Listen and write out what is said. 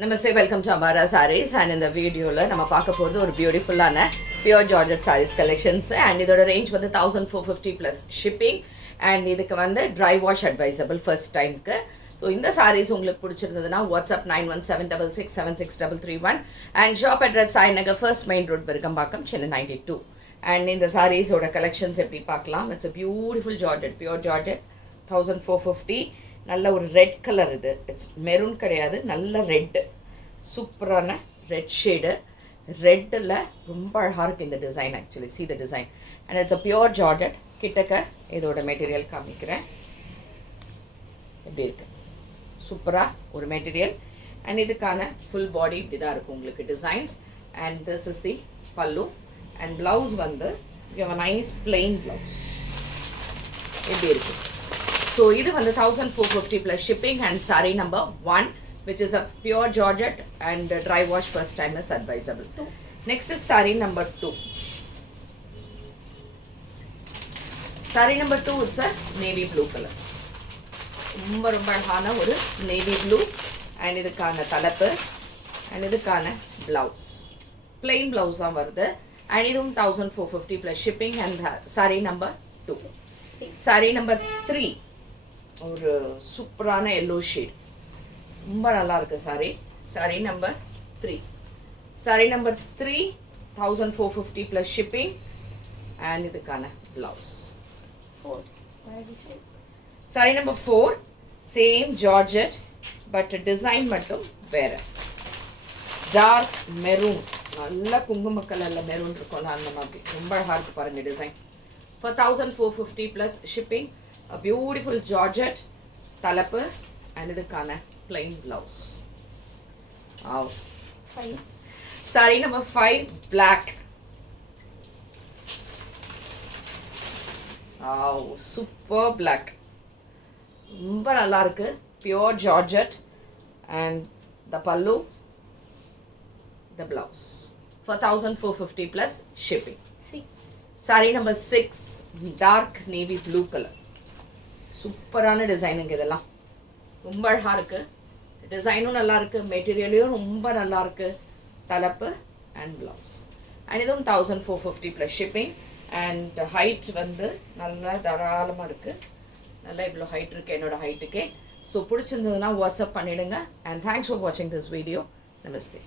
Namaste, welcome to Amara Sarees. And in the video நம்ம பார்க்க போறது ஒரு பியூட்டிஃபுல்லான pure georgette sarees collections and இதோட ரேஞ்ச் வந்து 1450 plus shipping and இதுக்கு வந்து dry wash advisable first timeக்கு. ஸோ இந்த sarees உங்களுக்கு பிடிச்சிருந்ததுன்னா WhatsApp 9176676331 and shop address Sainagar first main road Perukkambakkam Chennai 92. and இந்த sarees-ஓட collections எப்படி பார்க்கலாம். It's a beautiful georgette, pure georgette, 1450. நல்ல ஒரு ரெட் கலர் இது. இட்ஸ் மெரூன் கிடையாது, நல்ல ரெட், சூப்பரான ரெட் ஷேடு. ரெட்டில் ரொம்ப அழகாக இருக்குது இந்த design. Actually see the design and it's a pure georgette. கிட்டக்க இதோட மெட்டீரியல் காமிக்கிறேன் எப்படி இருக்கு. சூப்பராக ஒரு மெட்டீரியல் அண்ட் இதுக்கான ஃபுல் பாடி இப்படி தான் இருக்கும் உங்களுக்கு designs. And this is the பல்லு அண்ட் ப்ளவுஸ் வந்து நைஸ் பிளெயின் ப்ளவுஸ் எப்படி இருக்குது. So, this is 1450 plus shipping and saree number 1, which is a pure georgette and dry wash first time is advisable. Next is saree number 2. Saree number 2 is a navy blue color. Romba அழகான ஒரு navy blue and இதுக்கான தலைப்பு and இதுக்கான blouse. Plain blouse தான் வருது and இதுவும் 1450 plus shipping and saree number 2. Saree number 3. ஒரு சூப்பரான எல்லோ ஷேட், ரொம்ப நல்லா இருக்கு sari. Sari number 3. Sari number 3 1450 plus shipping and இதுக்கான blouse. Sari number 4 same georgette but design மட்டும் வேற. டார்க் மெரூன், நல்ல குங்கும கலரில் மெரூன் இருக்கும்ல அந்த மாதிரி ரொம்ப அழகாக இருக்கு பாருங்க design. For 1450 plus shipping, a beautiful georgette தலைப்பு and இதுக்கான plain blouse. Wow. Saree number 5 black. Wow, super black. ரொம்ப நல்லா இருக்கு. Pure georgette and the pallu, the blouse. For 1450 plus shipping. Saree number 6 dark navy blue color. சூப்பரான டிசைனுங்க இதெல்லாம். ரொம்ப அழகாக இருக்குது, டிசைனும் நல்லா இருக்குது, மெட்டீரியலையும் ரொம்ப நல்லா இருக்குது. தலைப்பு அண்ட் ப்ளவுஸ் அண்ட் இதுவும் 1450 ப்ளஸ் ஷிப்பிங் அண்ட் ஹைட் வந்து நல்லா தாராளமாக இருக்குது. நல்லா இவ்வளோ ஹைட் இருக்குது என்னோட ஹைட்டுக்கே. ஸோ பிடிச்சிருந்ததுன்னா வாட்ஸ்அப் பண்ணிவிடுங்க. அண்ட் தேங்க்ஸ் ஃபார் வாட்சிங் திஸ் வீடியோ. நமஸ்தே.